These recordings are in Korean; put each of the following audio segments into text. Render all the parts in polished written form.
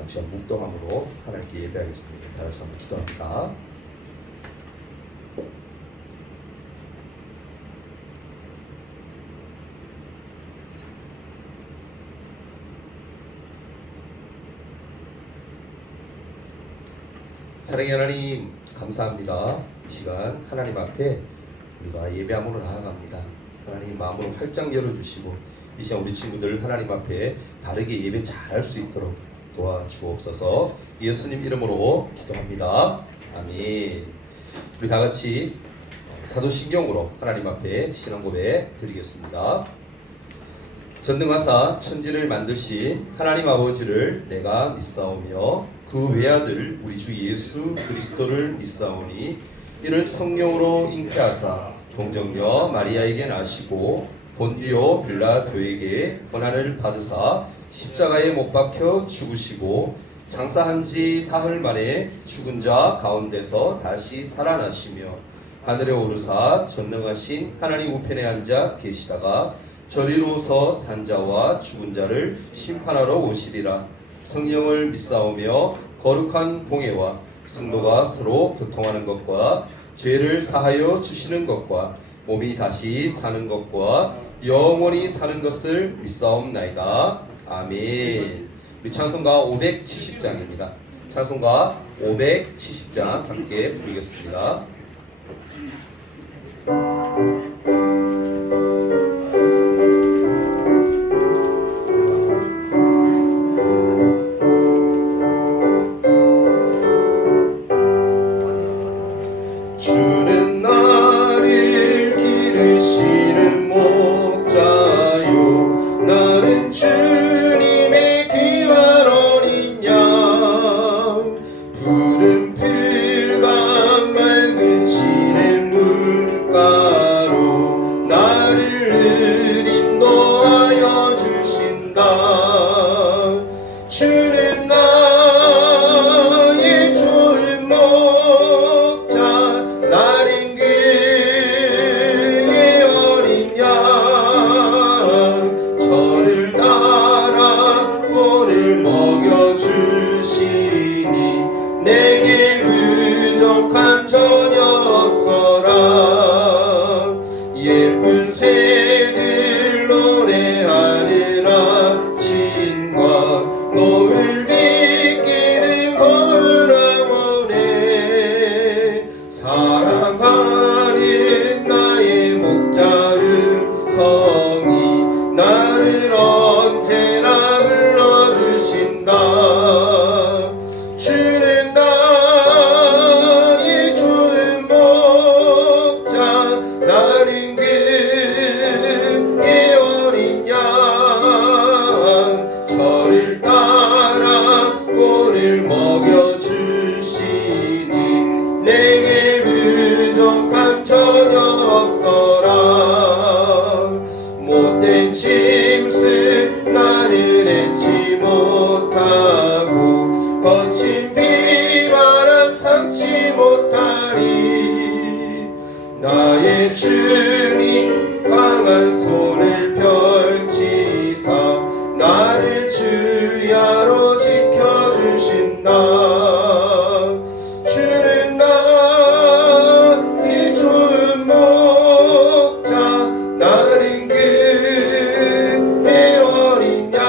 잠시 묵동함으로 하나님께 예배하겠습니다. 다 같이 한번 기도합니다. 사랑의 하나님, 감사합니다. 이 시간 하나님 앞에 우리가 예배함으로 나아갑니다. 하나님 마음으로 활짝 열어주시고 이 시간 우리 친구들 하나님 앞에 바르게 예배 잘할 수 있도록 도와주옵소서. 예수님 이름으로 기도합니다. 아멘. 우리 다 같이 사도신경으로 하나님 앞에 신앙 고백 드리겠습니다. 전능하사 천지를 만드신 하나님 아버지를 내가 믿사오며 그 외아들 우리 주 예수 그리스도를 믿사오니 이를 성령으로 잉태하사 동정녀 마리아에게 나시고 본디오 빌라도에게 고난을 받으사 십자가에 못 박혀 죽으시고 장사한 지 사흘 만에 죽은 자 가운데서 다시 살아나시며 하늘에 오르사 전능하신 하나님 우편에 앉아 계시다가 저리로서 산 자와 죽은 자를 심판하러 오시리라. 성령을 믿사오며 거룩한 공예와 성도가 서로 교통하는 것과 죄를 사하여 주시는 것과 몸이 다시 사는 것과 영원히 사는 것을 믿사옵나이다. 아멘. 우리 찬송가 570장입니다. 찬송가 570장 함께 부르겠습니다. 나의 주님 강한 손을 펼치사 나를 주야로 지켜주신다. 주는 나의 좋은 목자 나는 그의 어린 양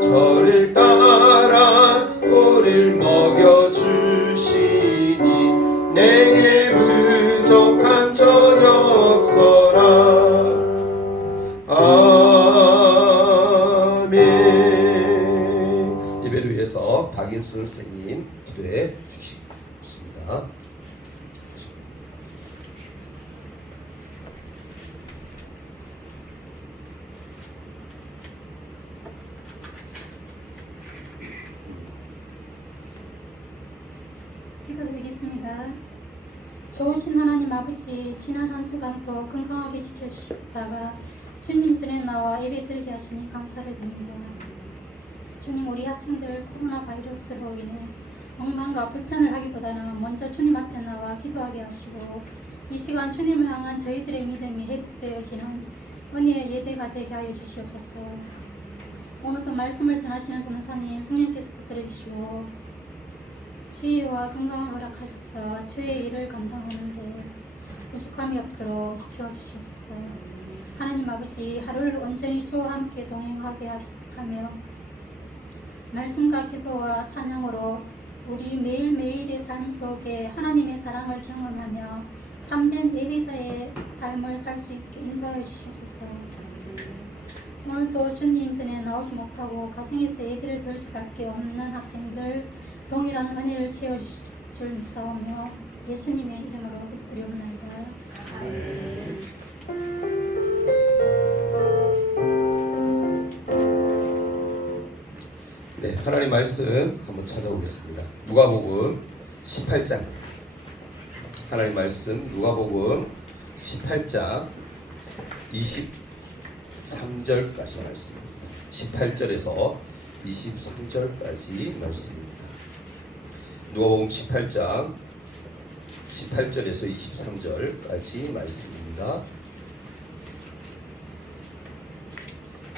저를 따라 꼴을 먹여주시니 내게 부족한 전혀 없어라. 아멘. 예배를 위해서 박인순 선생님 기도해 주시겠습니다. 기도드리겠습니다. 좋으신 하나님 아버지, 지난 한 주간도 건강하게 지켜주셨다가 주님 전에 나와 예배 드리게 하시니 감사를 드립니다. 주님, 우리 학생들 코로나 바이러스로 인해 엉망과 불편을 하기보다는 먼저 주님 앞에 나와 기도하게 하시고 이 시간 주님을 향한 저희들의 믿음이 회복되어지는 은혜의 예배가 되게 하여 주시옵소서. 오늘도 말씀을 전하시는 전사님 성령께서 붙들어 주시고 지혜와 건강을 허락하셔서 주의 일을 감당하는데 부족함이 없도록 지켜주시옵소서. 하나님 아버지, 하루를 온전히 주와 함께 동행하게 하며 말씀과 기도와 찬양으로 우리 매일매일의 삶 속에 하나님의 사랑을 경험하며 참된 예배자의 삶을 살 수 있게 인도하여 주시옵소서. 오늘도 주님 전에 나오지 못하고 가정에서 예배를 드릴 수밖에 없는 학생들 동일한 은혜를 채워주실 줄 믿사오며 예수님의 이름으로 드리옵나이다. 네, 하나님 말씀 한번 찾아보겠습니다. 누가복음 18장. 하나님 말씀 누가복음 18장 23절까지 말씀입니다. 18절에서 23절까지 말씀입니다. 누가복음 18장 18절에서 23절까지 말씀입니다.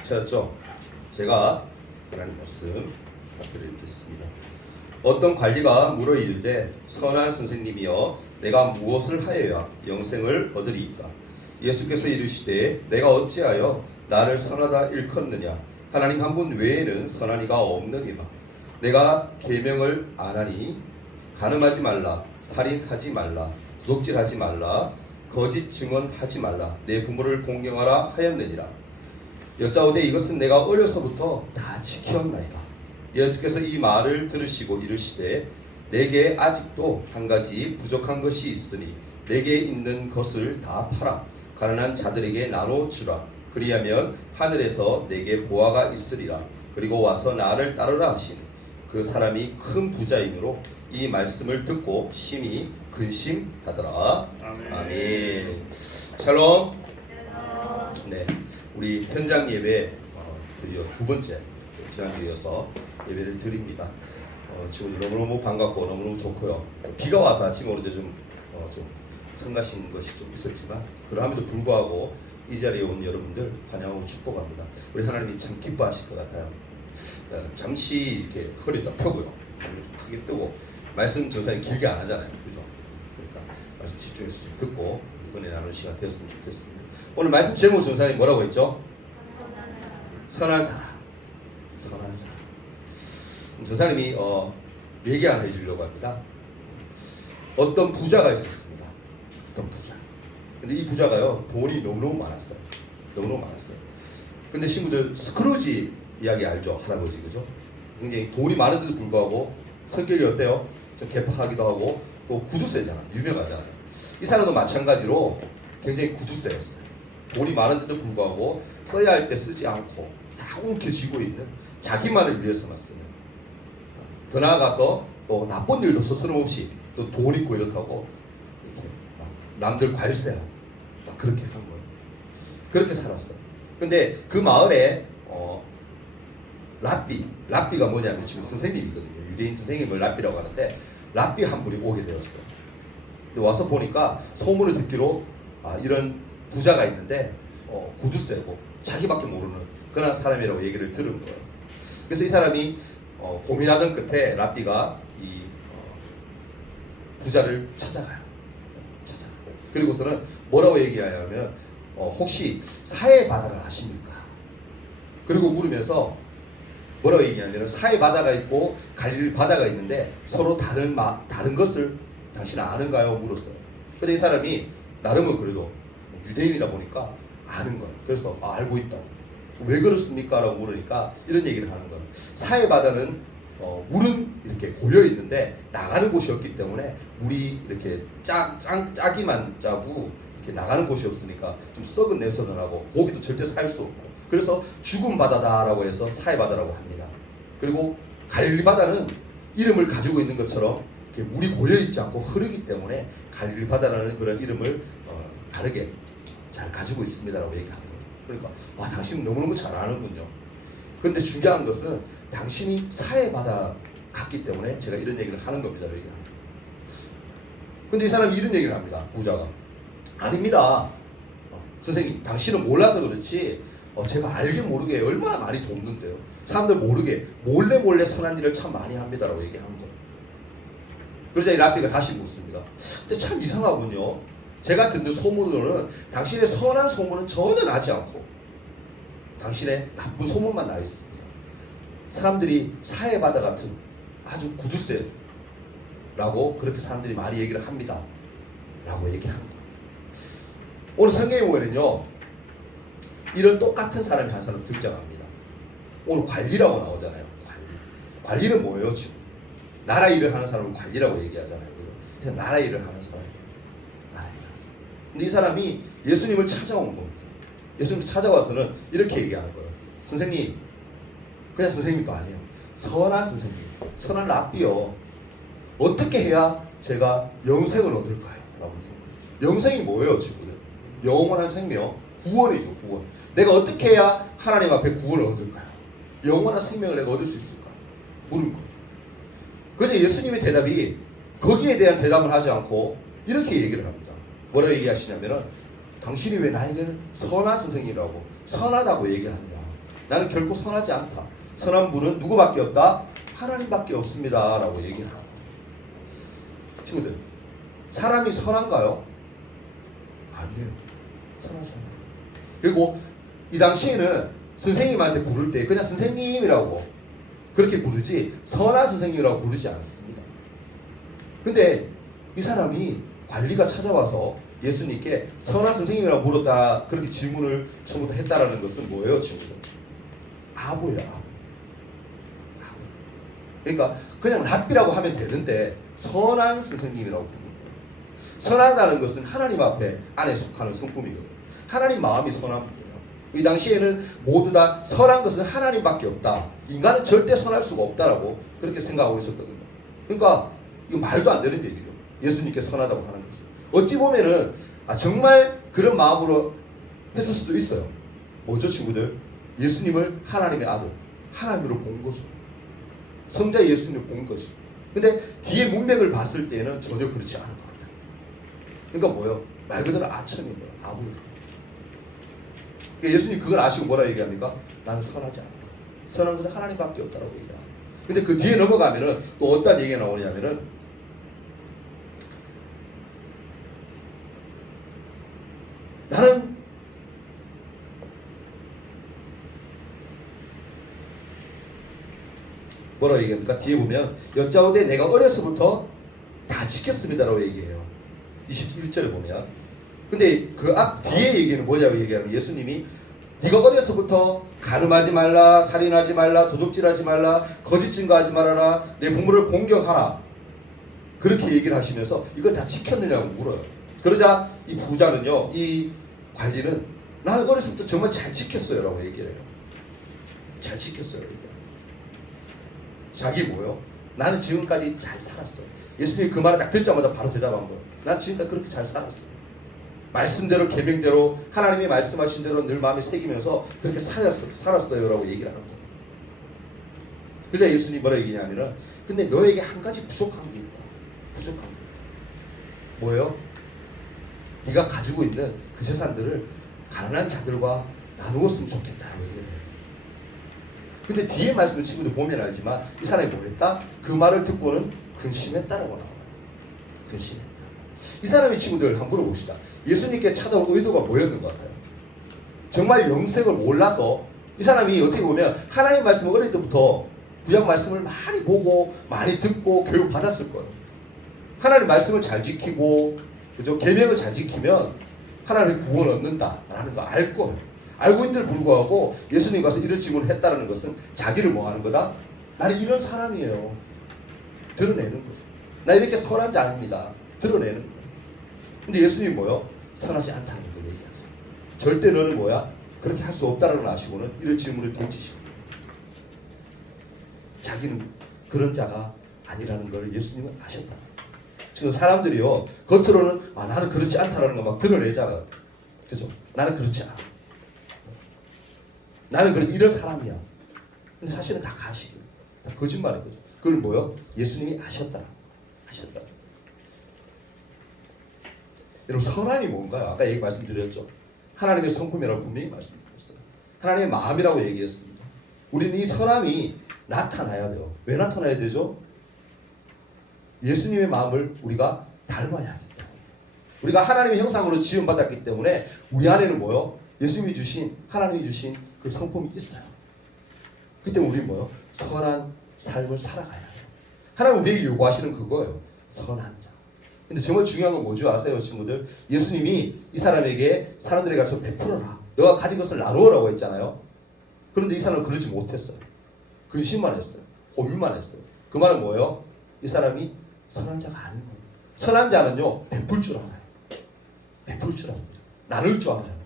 찾았죠? 제가 하나님 말씀 앞으로 읽겠습니다. 어떤 관리가 물어 이르되 선한 선생님이여 내가 무엇을 하여야 영생을 얻으리이까? 예수께서 이르시되 내가 어찌하여 나를 선하다 일컫느냐? 하나님 한 분 외에는 선한 이가 없느니라. 내가 계명을 안 하니 간음하지 말라, 살인하지 말라, 도둑질하지 말라, 거짓 증언하지 말라, 내 부모를 공경하라 하였느니라. 여짜오되 이것은 내가 어려서부터 다 지켰나이다. 예수께서 이 말을 들으시고 이르시되 내게 아직도 한 가지 부족한 것이 있으니 내게 있는 것을 다 팔아 가난한 자들에게 나눠 주라. 그리하면 하늘에서 내게 보화가 있으리라. 그리고 와서 나를 따르라 하시니 그 사람이 큰 부자이므로 이 말씀을 듣고 심히 근심하더라. 아멘. 샬롬. 네, 우리 현장 예배 드디어 두 번째 지난주에 이어서 예배를 드립니다. 친구들 너무너무 반갑고 너무너무 좋고요. 비가 와서 아침 오는데 좀 성가신 것이 좀 있었지만 그럼에도 불구하고 이 자리에 온 여러분들 환영하고 축복합니다. 우리 하나님이 참 기뻐하실 것 같아요. 잠시 이렇게 허리 딱 펴고요. 좀 크게 뜨고 말씀 전사님 길게 안 하잖아요. 그죠? 그러니까 말씀 집중해서 좀 듣고 이번에 나눌 시간 되었으면 좋겠습니다. 오늘 말씀 제목 전사님 뭐라고 했죠? 선한 사람. 선한 사람. 전사님이 얘기 하나 해주려고 합니다. 어떤 부자가 있었습니다. 어떤 부자. 근데 이 부자가요 돈이 너무너무 많았어요. 너무너무 많았어요. 근데 친구들 스크루지 이야기 알죠? 할아버지 그죠? 굉장히 돈이 많은데도 불구하고 성격이 어때요? 좀 개팍하기도 하고 또 구두쇠잖아. 유명하잖아요. 이 사람도 마찬가지로 굉장히 구두쇠였어요. 돈이 많은데도 불구하고 써야 할 때 쓰지 않고 다 움켜쥐고 있는 자기만을 위해서만 쓰는. 더 나아가서 또 나쁜 일도 스스럼없이 또 돈 있고 이렇다고 이렇게 막 남들 괄세하고 막 그렇게 한 거예요. 그렇게 살았어요. 근데 그 마을에 랍비가 뭐냐면 지금 선생님이거든요. 유대인 선생님을 랍비라고 하는데 랍비 한 분이 오게 되었어요. 근데 와서 보니까 소문을 듣기로 이런 부자가 있는데 구두쇠고 자기밖에 모르는 그런 사람이라고 얘기를 들은 거예요. 그래서 이 사람이 고민하던 끝에 랍비가 이 부자를 찾아가요. 그리고서는 뭐라고 얘기하냐면 혹시 사해 바다를 아십니까? 그리고 물으면서 뭐라고 얘기하냐면 사해 바다가 있고 갈릴 바다가 있는데 서로 다른 것을 당신은 아는가요? 물었어요. 근데 이 사람이 나름은 그래도 유대인이다 보니까 아는 거예요. 그래서 알고 있다고. 왜 그렇습니까? 라고 물으니까 이런 얘기를 하는 거예요. 사해 바다는 물은 이렇게 고여 있는데 나가는 곳이 없기 때문에 물이 이렇게 짜기만 짜고 이렇게 나가는 곳이 없으니까 좀 썩은 냄새도 나고 고기도 절대 살 수 없고 그래서 죽은 바다다라고 해서 사해 바다라고 합니다. 그리고 갈릴리 바다는 이름을 가지고 있는 것처럼 이렇게 물이 고여 있지 않고 흐르기 때문에 갈릴리 바다라는 그런 이름을 다르게 잘 가지고 있습니다라고 얘기한 거예요. 그러니까 당신은 너무너무 잘 아는군요. 그런데 중요한 것은 당신이 사해 바다 같기 때문에 제가 이런 얘기를 하는 겁니다. 얘기하는 거예요. 근데 이 사람이 이런 얘기를 합니다. 부자가 아닙니다. 선생님 당신은 몰라서 그렇지 제가 알게 모르게 얼마나 많이 돕는데요. 사람들 모르게 몰래 선한 일을 참 많이 합니다라고 얘기하는 거예요. 그러자 이 랍비가 다시 묻습니다. 근데 참 이상하군요. 제가 듣는 소문으로는 당신의 선한 소문은 전혀 나지 않고 당신의 나쁜 소문만 나 있습니다. 사람들이 사해바다 같은 아주 구두쇠라고 그렇게 사람들이 많이 얘기를 합니다. 라고 얘기하는 거예요. 오늘 성경에 보면요, 이런 똑같은 사람이 한 사람 등장합니다. 오늘 관리라고 나오잖아요. 관리는 뭐예요? 지금 나라 일을 하는 사람은 관리라고 얘기하잖아요. 그래서 나라 일을 하는 사람. 근데 이 사람이 예수님을 찾아온 겁니다. 예수님을 찾아와서는 이렇게 얘기하는 거예요. 선생님, 그냥 선생님도 아니에요. 선한 선생님, 선한 랍비요. 어떻게 해야 제가 영생을 얻을까요? 라고 묻는 거예요. 영생이 뭐예요, 지금? 영원한 생명, 구원이죠, 구원. 내가 어떻게 해야 하나님 앞에 구원을 얻을까요? 영원한 생명을 내가 얻을 수 있을까요? 물은 거예요. 그래서 예수님의 대답이 거기에 대한 대답을 하지 않고 이렇게 얘기를 합니다. 뭐라고 얘기하시냐면은 당신이 왜 나에게 선한 선생이라고 선하다고 얘기하느냐. 나는 결코 선하지 않다. 선한 분은 누구밖에 없다? 하나님밖에 없습니다. 라고 얘기를 하고. 친구들, 사람이 선한가요? 아니에요. 선하지 않아요. 그리고 이 당시에는 선생님한테 부를 때 그냥 선생님이라고 그렇게 부르지 선한 선생님이라고 부르지 않습니다. 근데 이 사람이 관리가 찾아와서 예수님께 선한 선생님이라고 물었다, 그렇게 질문을 처음부터 했다라는 것은 뭐예요, 친구들? 아부예요, 아부. 그러니까 그냥 랍비라고 하면 되는데 선한 선생님이라고 부르는 거예요. 선하다는 것은 하나님 앞에 안에 속하는 성품이거든요. 하나님 마음이 선한 분이에요. 이 당시에는 모두 다 선한 것은 하나님밖에 없다. 인간은 절대 선할 수가 없다라고 그렇게 생각하고 있었거든요. 그러니까 이거 말도 안 되는 얘기죠. 예수님께 선하다고 하는 것은. 어찌 보면은 정말 그런 마음으로 했을 수도 있어요. 뭐죠, 친구들? 예수님을 하나님의 아들, 하나님으로 본 거죠. 성자 예수님을 본 거죠. 근데 뒤에 문맥을 봤을 때는 전혀 그렇지 않을 것 같아요. 그러니까 뭐예요? 말 그대로 아첨인 거예요. 아부예요. 그러니까 예수님 그걸 아시고 뭐라 얘기합니까? 나는 선하지 않다. 선한 것은 하나님밖에 없다라고 얘기합니다. 근데 그 뒤에 넘어가면은 또 어떤 얘기가 나오냐면은 나는 뭐라고 얘기합니까? 뒤에 보면 여짜오되 내가 어려서부터 다 지켰습니다라고 얘기해요. 21절을 보면. 근데 그 앞 뒤에 얘기는 뭐냐고 얘기하면 예수님이 네가 어려서부터 간음하지 말라, 살인하지 말라, 도둑질하지 말라, 거짓 증거하지 말아라, 내 부모를 공경하라, 그렇게 얘기를 하시면서 이걸 다 지켰느냐고 물어요. 그러자 이 부자는요, 이 관리는 나는 어려서부터 정말 잘 지켰어요 라고 얘기를 해요. 잘 지켰어요. 자기 뭐요? 나는 지금까지 잘 살았어. 예수님이 그 말을 딱 듣자마자 바로 대답한 거예요. 나는 지금까지 그렇게 잘 살았어. 말씀대로 계명대로 하나님이 말씀하신 대로 늘 마음에 새기면서 그렇게 살았어요 라고 얘기를 하는 거예요. 그래서 예수님이 뭐라 얘기냐면은 근데 너에게 한 가지 부족한 게 있다. 부족한 게 있다. 뭐예요? 네가 가지고 있는 그 재산들을 가난한 자들과 나누었으면 좋겠다라고 얘기해요. 근데 뒤에 말씀을 친구들 보면 알지만 이 사람이 뭐 했다? 그 말을 듣고는 근심했다라고 나와요. 근심했다. 이 사람의 친구들 한번 물어봅시다. 예수님께 찾아온 의도가 뭐였는 것 같아요? 정말 영생을 몰라서 이 사람이 어떻게 보면 하나님 말씀을 어릴 때부터 구약 말씀을 많이 보고 많이 듣고 교육 받았을 거예요. 하나님 말씀을 잘 지키고 그죠? 계명을 잘 지키면 하나님의 구원 얻는다라는 거 알 거예요. 알고 있는데도 불구하고 예수님 가서 이런 질문을 했다는 것은 자기를 뭐 하는 거다? 나는 이런 사람이에요. 드러내는 거죠. 나 이렇게 선한 자입니다. 드러내는 거예요. 근데 예수님이 뭐요? 선하지 않다는 걸 얘기하세요. 절대 너는 뭐야? 그렇게 할 수 없다는 걸 아시고는 이런 질문을 던지시고 자기는 그런 자가 아니라는 걸 예수님은 아셨다. 지금 사람들이요 겉으로는 나는 그렇지 않다라는 거 막 드러내잖아. 그죠? 나는 그렇지 않아. 나는 이런 사람이야. 근데 사실은 다 가식이에요. 다 거짓말인 거죠. 그걸 뭐요? 예수님이 아셨다. 아셨다. 여러분 선함이 뭔가요? 아까 얘기 말씀드렸죠. 하나님의 성품이라고 분명히 말씀드렸어요. 하나님의 마음이라고 얘기했습니다. 우리는 이 선함이 나타나야 돼요. 왜 나타나야 되죠? 예수님의 마음을 우리가 닮아야 하기 때문에. 우리가 하나님의 형상으로 지음받았기 때문에 우리 안에는 뭐요? 예수님이 주신, 하나님이 주신 그 성품이 있어요. 그때 우리 뭐요? 선한 삶을 살아가야 해요. 하나님 우리에게 요구하시는 그거예요. 선한 자. 근데 정말 중요한 건 뭐죠? 아세요, 친구들? 예수님이 이 사람에게 사람들에게 가서 베풀어라. 너가 가진 것을 나누어라고 했잖아요. 그런데 이 사람은 그러지 못했어요. 근심만 했어요. 고민만 했어요. 그 말은 뭐예요? 이 사람이 선한 자가 아닌 거예요. 선한 자는요, 베풀 줄 알아요. 베풀 줄 압니다. 나눌 줄 알아요.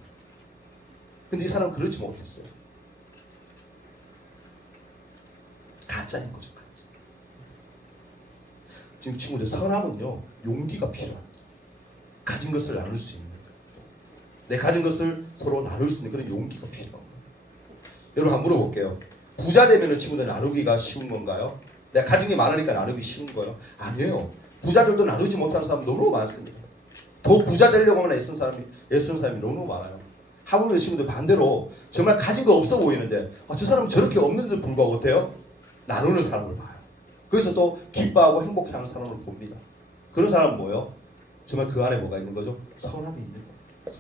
근데 이 사람은 그러지 못했어요. 가짜인 거죠, 가짜. 지금 친구들, 선함은요, 용기가 필요합니다. 가진 것을 나눌 수 있는, 내 가진 것을 서로 나눌 수 있는 그런 용기가 필요합니다. 여러분 한번 물어볼게요. 부자 되면 친구들 나누기가 쉬운 건가요? 내가 가진 게 많으니까 나누기 쉬운 거예요? 아니에요. 부자들도 나누지 못하는 사람 너무 많습니다. 더 부자 되려고만 애쓰는 사람이 너무 많아요. 하물며 친구들 반대로 정말 가진 거 없어 보이는데 저 사람은 저렇게 없는데도 불구하고 어때요? 나누는 사람을 봐요. 그래서 또 기뻐하고 행복해하는 사람을 봅니다. 그런 사람은 뭐예요? 정말 그 안에 뭐가 있는 거죠? 선함이 있는 거예요.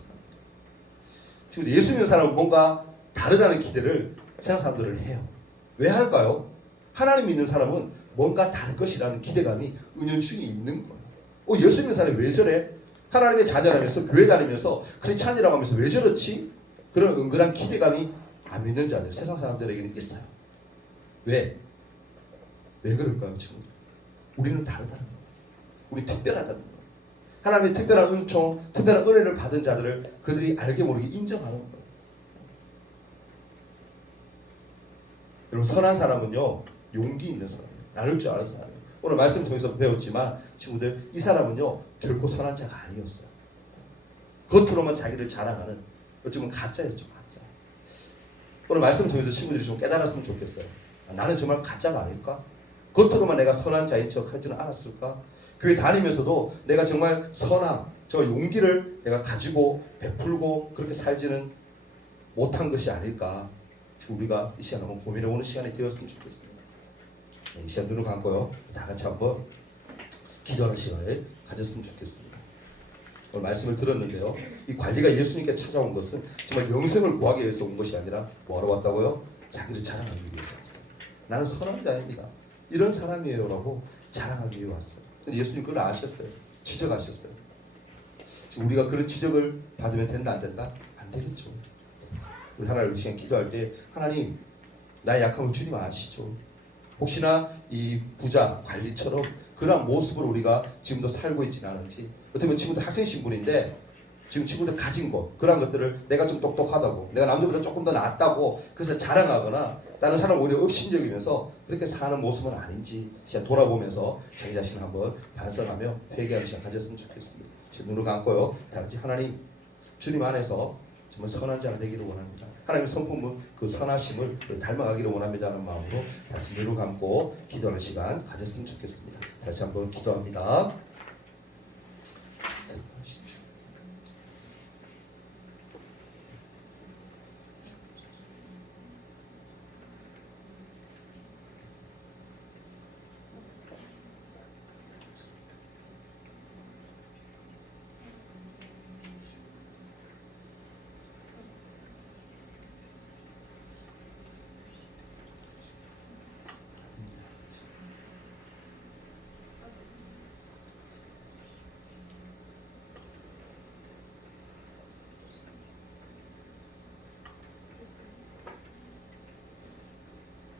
지금 예수 믿는 사람은 뭔가 다르다는 기대를 세상 사람들을 해요. 왜 할까요? 하나님 믿는 사람은 뭔가 다를 것이라는 기대감이 은연중에 있는 거예요. 예수 믿는 사람이 왜 저래? 하나님의 자녀라면서 교회 다니면서 크리스찬이라고 하면서 왜 저렇지? 그런 은근한 기대감이 안 믿는 자들, 세상 사람들에게는 있어요. 왜? 왜 그럴까요, 친구들? 우리는 다르다는 거예요. 우리 특별하다는 거예요. 하나님의 특별한 은총, 특별한 은혜를 받은 자들을 그들이 알게 모르게 인정하는 거예요. 여러분, 선한 사람은요, 용기 있는 사람이에요. 나눌 줄 아는 사람이에요. 오늘 말씀 통해서 배웠지만 친구들, 이 사람은요 결코 선한 자가 아니었어요. 겉으로만 자기를 자랑하는, 어쩌면 가짜였죠, 가짜. 오늘 말씀 통해서 친구들이 좀 깨달았으면 좋겠어요. 나는 정말 가짜가 아닐까? 겉으로만 내가 선한 자인 척 하지는 않았을까? 교회 다니면서도 내가 정말 선함, 저 용기를 내가 가지고 베풀고 그렇게 살지는 못한 것이 아닐까? 지금 우리가 이 시간 한번 고민해보는 시간이 되었으면 좋겠습니다. 이 시간 눈을 감고요, 다 같이 한번 기도하는 시간을 가졌으면 좋겠습니다. 오늘 말씀을 들었는데요, 이 관리가 예수님께 찾아온 것은 정말 영생을 구하기 위해서 온 것이 아니라 뭐하러 왔다고요? 자기를 자랑하기 위해서 왔어요. 나는 선한 자입니다, 이런 사람이에요 라고 자랑하기 위해 왔어요. 근데 예수님 그걸 아셨어요. 지적하셨어요. 지금 우리가 그런 지적을 받으면 된다 안 된다? 안 되겠죠. 우리 하나님 이 시간 기도할 때 하나님, 나의 약함을 주님 아시죠. 혹시나 이 부자 관리처럼 그러한 모습으로 우리가 지금도 살고 있지는 않은지, 어떻게 보면 지금도 학생 신분인데 지금 친구들 가진 것, 그러한 것들을 내가 좀 똑똑하다고, 내가 남들보다 조금 더 낫다고 그래서 자랑하거나 다른 사람 오히려 업신여기면서 그렇게 사는 모습은 아닌지 시간 돌아보면서 자기 자신을 한번 반성하며 회개하는 시간 가졌으면 좋겠습니다. 지금 눈을 감고요, 다 같이 하나님, 주님 안에서 정말 선한 자가 되기를 원합니다. 하나님의 성품은 그 선하심을 닮아가기를 원합니다는 마음으로 다시 눈을 감고 기도하는 시간 가졌으면 좋겠습니다. 다시 한번 기도합니다.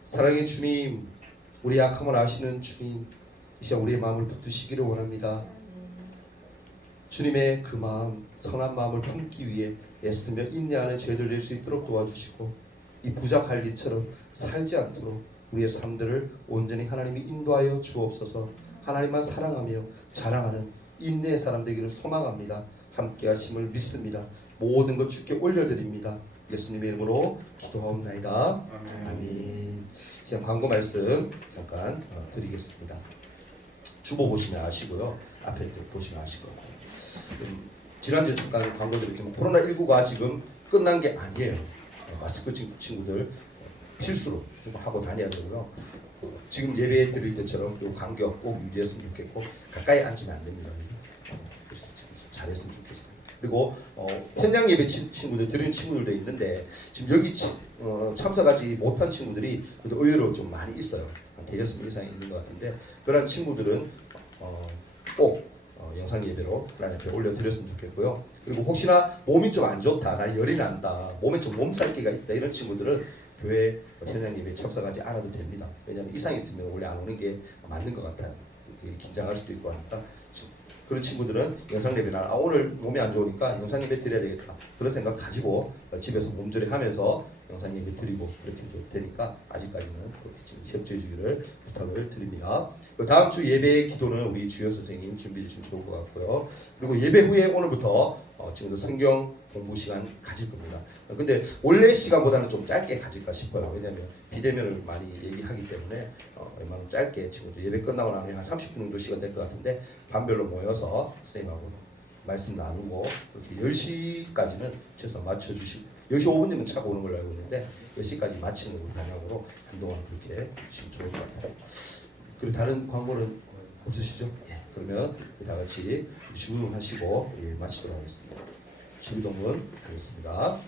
사랑의 주님, 우리 약함을 아시는 주님, 이 시간 우리의 마음을 붙드시기를 원합니다. 주님의 그 마음, 선한 마음을 품기 위해 애쓰며 인내하는 저희들 될 수 있도록 도와주시고, 이 부자 관리처럼 살지 않도록 우리의 삶들을 온전히 하나님이 인도하여 주옵소서. 하나님만 사랑하며 자랑하는 인내의 사람 되기를 소망합니다. 함께 하심을 믿습니다. 모든 것 주께 올려드립니다. 예수님의 이름으로 기도하옵나이다. 아멘. 지금 광고 말씀 잠깐 드리겠습니다. 주보 보시면 아시고요, 앞에 보시면 아실 것 같아요. 지난주에 잠깐 광고 드렸지만 코로나19가 지금 끝난 게 아니에요. 마스크 친구들 필수로 좀 하고 다녀야 되고요. 지금 예배 드릴 때처럼 요 간격 꼭 유지했으면 좋겠고 가까이 앉으면 안 됩니다. 그래서 잘했으면 좋겠습니다. 그리고 현장 예배 친구들 드리는 친구들도 있는데 지금 여기 참석하지 못한 친구들이 그래도 의외로 좀 많이 있어요. 한 대여섯 명 이상이 있는 것 같은데 그런 친구들은 꼭 영상 예배로 하나님 앞에 올려드렸으면 좋겠고요. 그리고 혹시나 몸이 좀 안 좋다, 나 열이 난다, 몸에 좀 몸살기가 있다 이런 친구들은 교회 현장 예배에 참석하지 않아도 됩니다. 왜냐하면 이상이 있으면 원래 안 오는 게 맞는 것 같아요. 긴장할 수도 있고 하니까 그런 친구들은 영상 예배나 오늘 몸이 안 좋으니까 영상 예배 드려야 되겠다 그런 생각 가지고 집에서 몸조리하면서 영상 예배 드리고 이렇게 되니까 아직까지는 그렇게 지금 협조해 주기를 부탁을 드립니다. 다음 주 예배 기도는 우리 주여 선생님 준비해 주시면 좋을 것 같고요. 그리고 예배 후에 오늘부터 지금도 성경 공부 시간 가질 겁니다. 근데 원래 시간보다는 좀 짧게 가질까 싶어요. 왜냐하면 비대면을 많이 얘기하기 때문에 웬만하면 짧게 지금도 예배 끝나고 나면 한 30분 정도 시간 될 것 같은데 반별로 모여서 선생님하고 말씀 나누고 그렇게 10시까지는 최소한 맞춰주시고 10시 5분 되면 차가 오는 걸로 알고 있는데 10시까지 마치는 걸 방향으로 한동안 그렇게 주시면 좋을 것 같아요. 그리고 다른 광고는 없으시죠? 예. 그러면 다 같이 주문하시고 마치도록 하겠습니다. 주기도문 하겠습니다.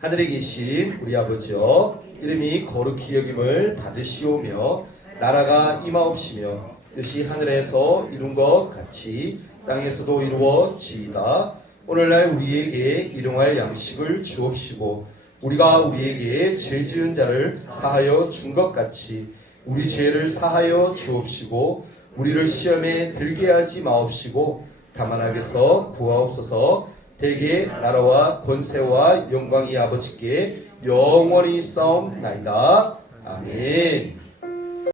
하늘에 계신 우리 아버지여, 이름이 거룩히 여김을 받으시오며 나라가 임하옵시며 뜻이 하늘에서 이룬 것 같이 땅에서도 이루어지이다. 오늘날 우리에게 일용할 양식을 주옵시고 우리가 우리에게 죄 지은 자를 사하여 준 것 같이 우리 죄를 사하여 주옵시고 우리를 시험에 들게 하지 마옵시고 다만 악에서 구하옵소서. 대개 나라와 권세와 영광이 아버지께 영원히 있사옵나이다. 아멘.